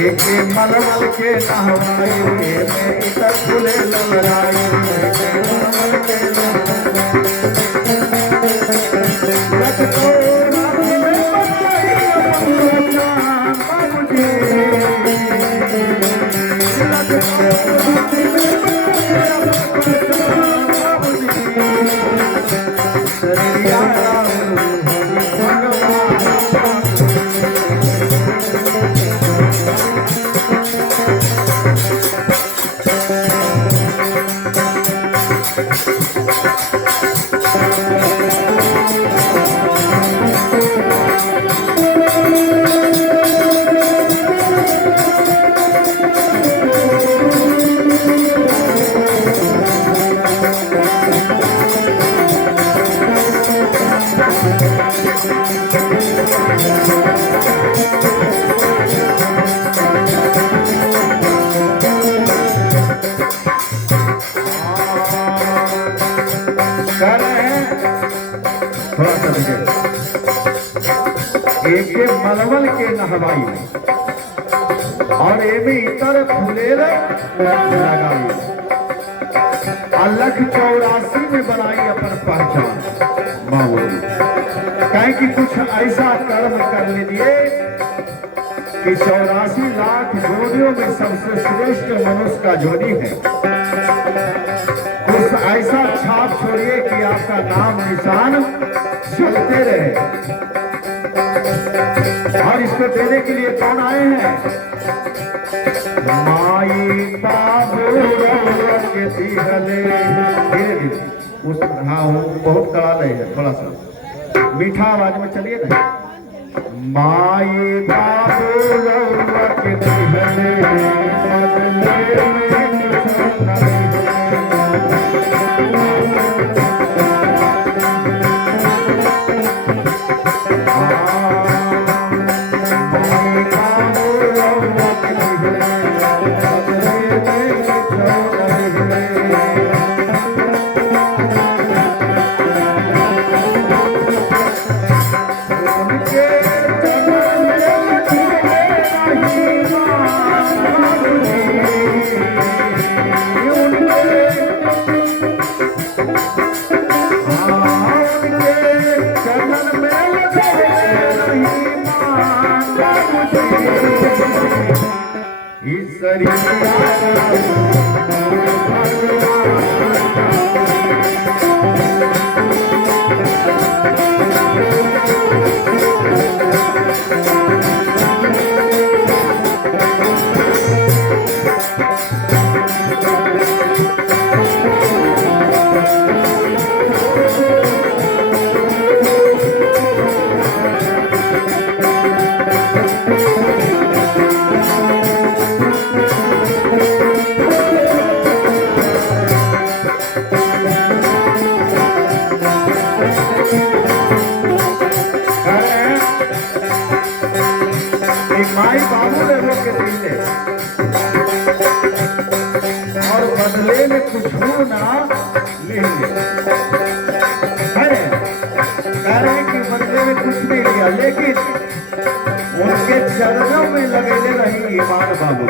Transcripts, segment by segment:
एक मलमल के नहवाए में इतर फूले लहराए मलमल के मलमल के नहवाई और एमे इतर फूले लगाई अलख 84 में बनाई अपन पहचान मामूली कहें कि कुछ ऐसा कर्म कर लीजिए कि 84 लाख जोड़ियों में सबसे श्रेष्ठ मनुष्य का जोड़ी है। कुछ ऐसा छाप छोड़िए कि आपका नाम निशान चलते रहे। और इसको देने के लिए कौन आए हैं? माई बाबू के धीरे धीरे उस हाँ वो बहुत कड़ा नहीं है, थोड़ा सा मीठा आवाज में चलिए ना। माई बाबू के धीरे माई बाबू ने रोक के दिले और बदले में कुछ ना लेंगे। कह रहे हैं कि बदले में कुछ नहीं लिया, लेकिन उनके चरणों में लगे रही ईमान बाबू।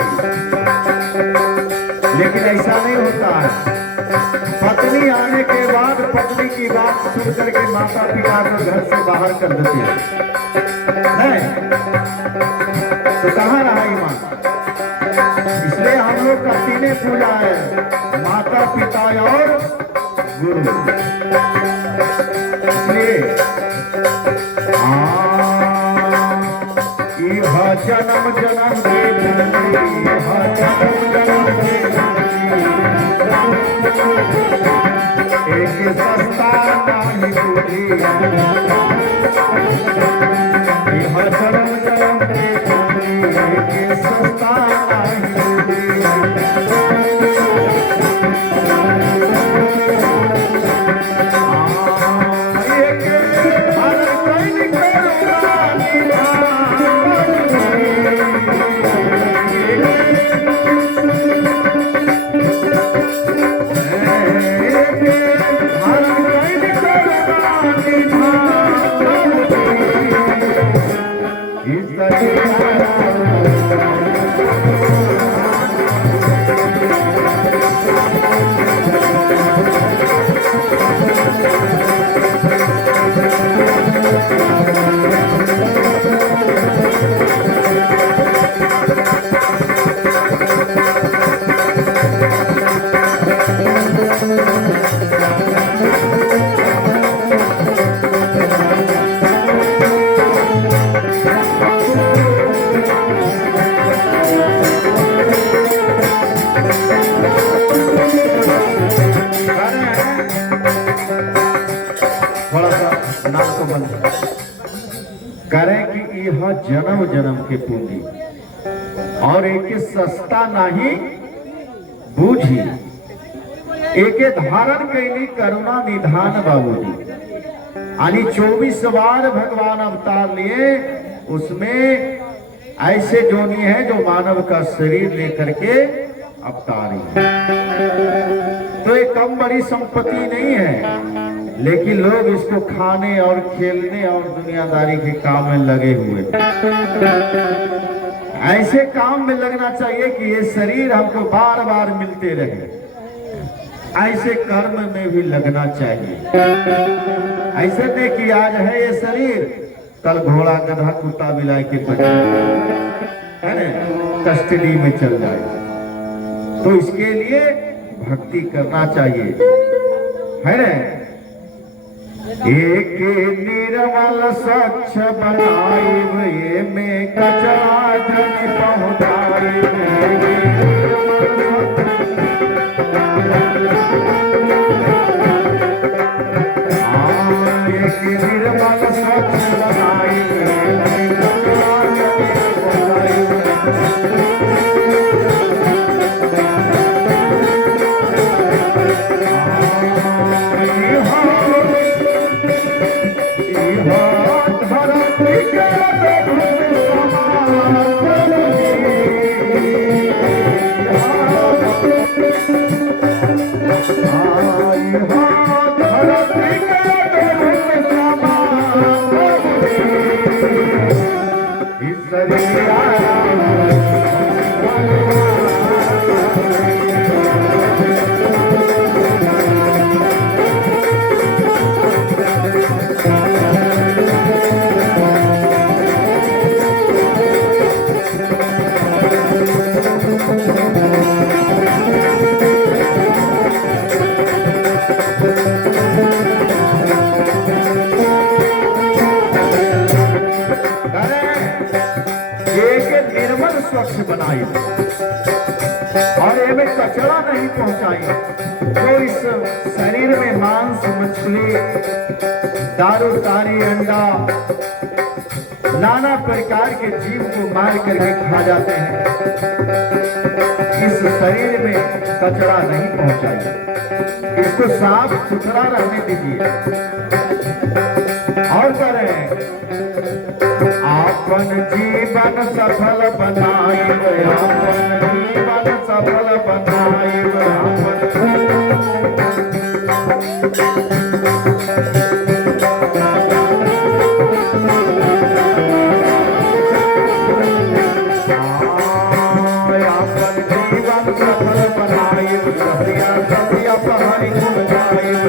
लेकिन ऐसा नहीं होता है। पत्नी आने के बाद पत्नी की बात सुन करके माता पिता को घर से बाहर कर देते हैं, तो कहाँ रहा ईमान? इसलिए हम लोग का तीनों पूजा है, माता पिता और गुरु। इसलिए यह जन्म जन्म के एक सस्ता नहीं दूरी, यह जन्म जन्म के एक सस्ता नहीं करें कि यह जन्म जन्म के पूंजी और एक सस्ता नहीं बूझी, एक धारण कैली करुणा निधान बाबूजी। यानी 24 बार भगवान अवतार लिए, उसमें ऐसे जोनी है जो मानव का शरीर लेकर के अवतारी है। तो ये कम बड़ी संपत्ति नहीं है, लेकिन लोग इसको खाने और खेलने और दुनियादारी के काम में लगे हुए। ऐसे काम में लगना चाहिए कि ये शरीर हमको बार बार मिलते रहे। ऐसे कर्म में भी लगना चाहिए। ऐसे नहीं कि आज है ये शरीर, कल घोड़ा गधा कुत्ता बिलाई के बच्चे है ना कस्टडी में चल जाए। तो इसके लिए भक्ति करना चाहिए, है ना। एक निर्मल स्वच्छ बनाई ये में कचरा जन पहुँचाई, एक निर्मल स्वच्छ बनाई निर्मल स्वच्छ बनाई और एमे कचरा नहीं पहुंचाई। जो इस शरीर में मांस मछली दारू तारी अंडा नाना प्रकार के जीव को मार करके खा जाते हैं, इस शरीर में कचरा नहीं पहुंचाइए, इसको साफ सुथरा रहने दीजिए। और कह रहे हैं आपन जीवन सफल बनाइब, आपन जीवन सफल बनाइब, आपन जीवन सफल बनाइब, ससिया ससिया पहाड़ी घूम जाइब।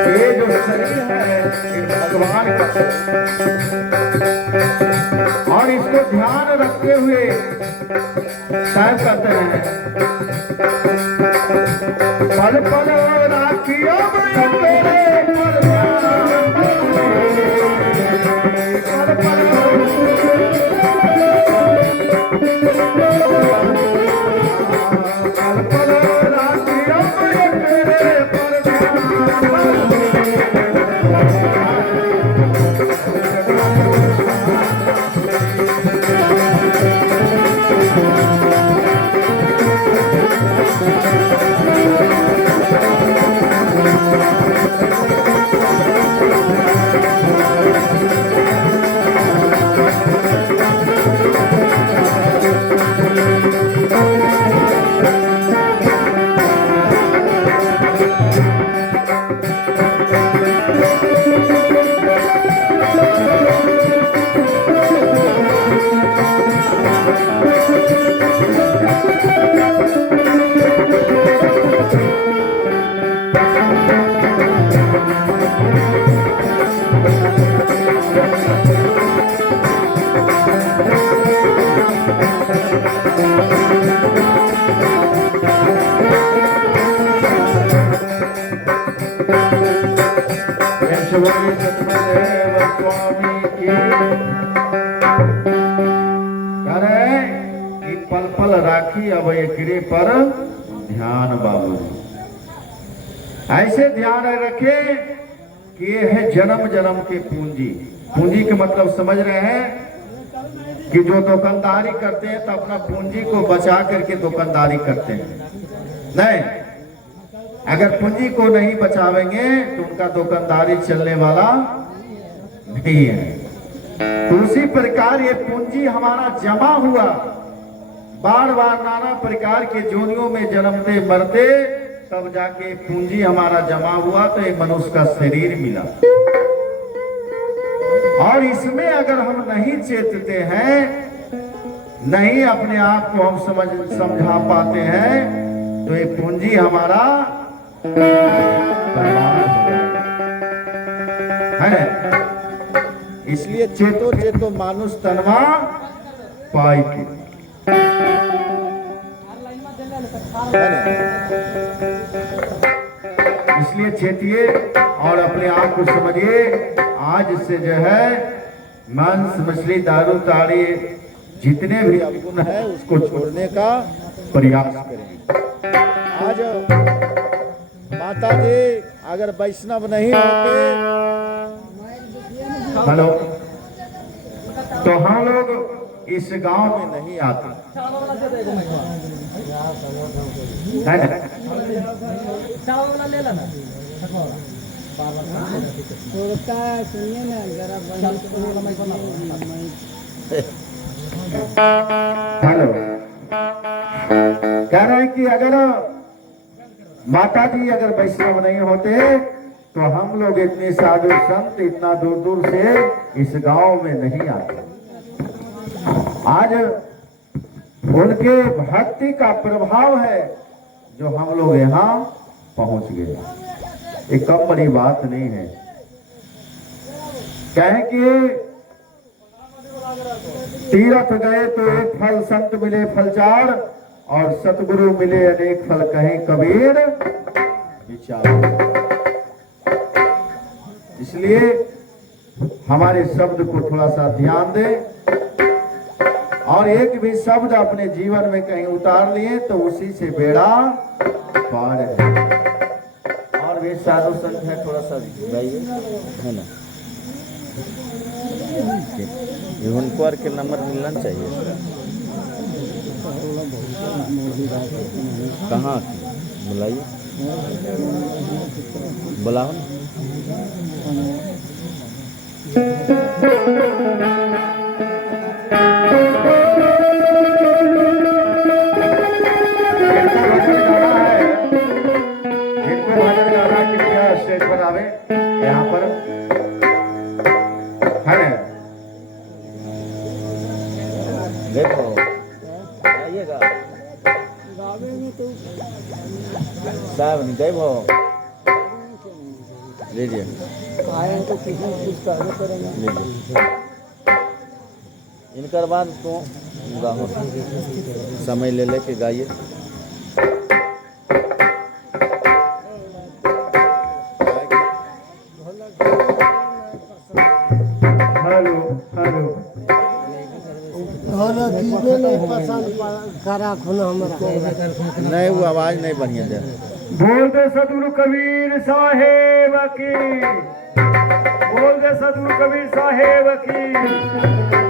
ये जो शरीर है ये भगवान का और इसको ध्यान रखते हुए शायद कहते हैं पल पल राखियो पल पल राखी अब एकरे पर ध्यान बाबू ऐसे ध्यान रखे कि ये है जन्म जन्म के पूंजी। पूंजी के मतलब समझ रहे हैं कि जो दुकानदारी करते हैं तो अपना पूंजी को बचा करके दुकानदारी करते हैं। नहीं, अगर पूंजी को नहीं बचावेंगे तो उनका दुकानदारी चलने वाला नहीं है। तो उसी प्रकार ये पूंजी हमारा जमा हुआ, बार बार नाना प्रकार के जोनियों में जन्मते मरते, तब जाके पूंजी हमारा जमा हुआ तो ये मनुष्य का शरीर मिला। और इसमें अगर हम नहीं चेतते हैं, नहीं अपने आप को हम समझा पाते हैं, तो ये पूंजी हमारा बर्बाद हो जाएगा। है इसलिए चेतो चेतो मानुष तनवा पाई के। इसलिए चेतिए और अपने आप को समझिए, आज से जो है मांस मछली दारू ताड़ी जितने भी अवगुण है उसको छोड़ने का प्रयास करें। आज माता जी अगर वैष्णव नहीं होते, हेलो, तो हम लोग इस गांव में नहीं आते, है ना? हेलो, कह रहे हैं कि अगर माता जी अगर वैष्णव नहीं होते तो हम लोग इतने साधु संत इतना दूर दूर से इस गांव में नहीं आते। आज उनके भक्ति का प्रभाव है जो हम लोग यहाँ पहुंच गए। एक कम बड़ी बात नहीं है। कहें कि तीर्थ गए तो एक फल, संत मिले फल चार, और सतगुरु मिले अनेक फल, कहें कबीर विचार। इसलिए हमारे शब्द को थोड़ा सा ध्यान दें, और एक भी शब्द अपने जीवन में कहीं उतार लिए तो उसी से बेड़ा पार है। और वे साधु संत है, थोड़ा सा गाइए, है ना? उनको और के नंबर मिलना चाहिए। कहाँ बुलाइए, बुलाओ ना। स्टेज पर आवे यहाँ पर, है ना? देखो आइएगा गावे में तो साहब नहीं गए भाव लीजिए, आए तो किसी कुछ करना पड़ेगा, लीजिए। इनकर बाद तो गाओ, समय ले लेके गाइए। हेलो हेलो, नहीं पसंद करा खुना हमारा नहीं, वो आवाज नहीं बढ़िया दे। बोल दे सतगुरु कबीर साहेब की, बोल दे सतगुरु कबीर साहेब की।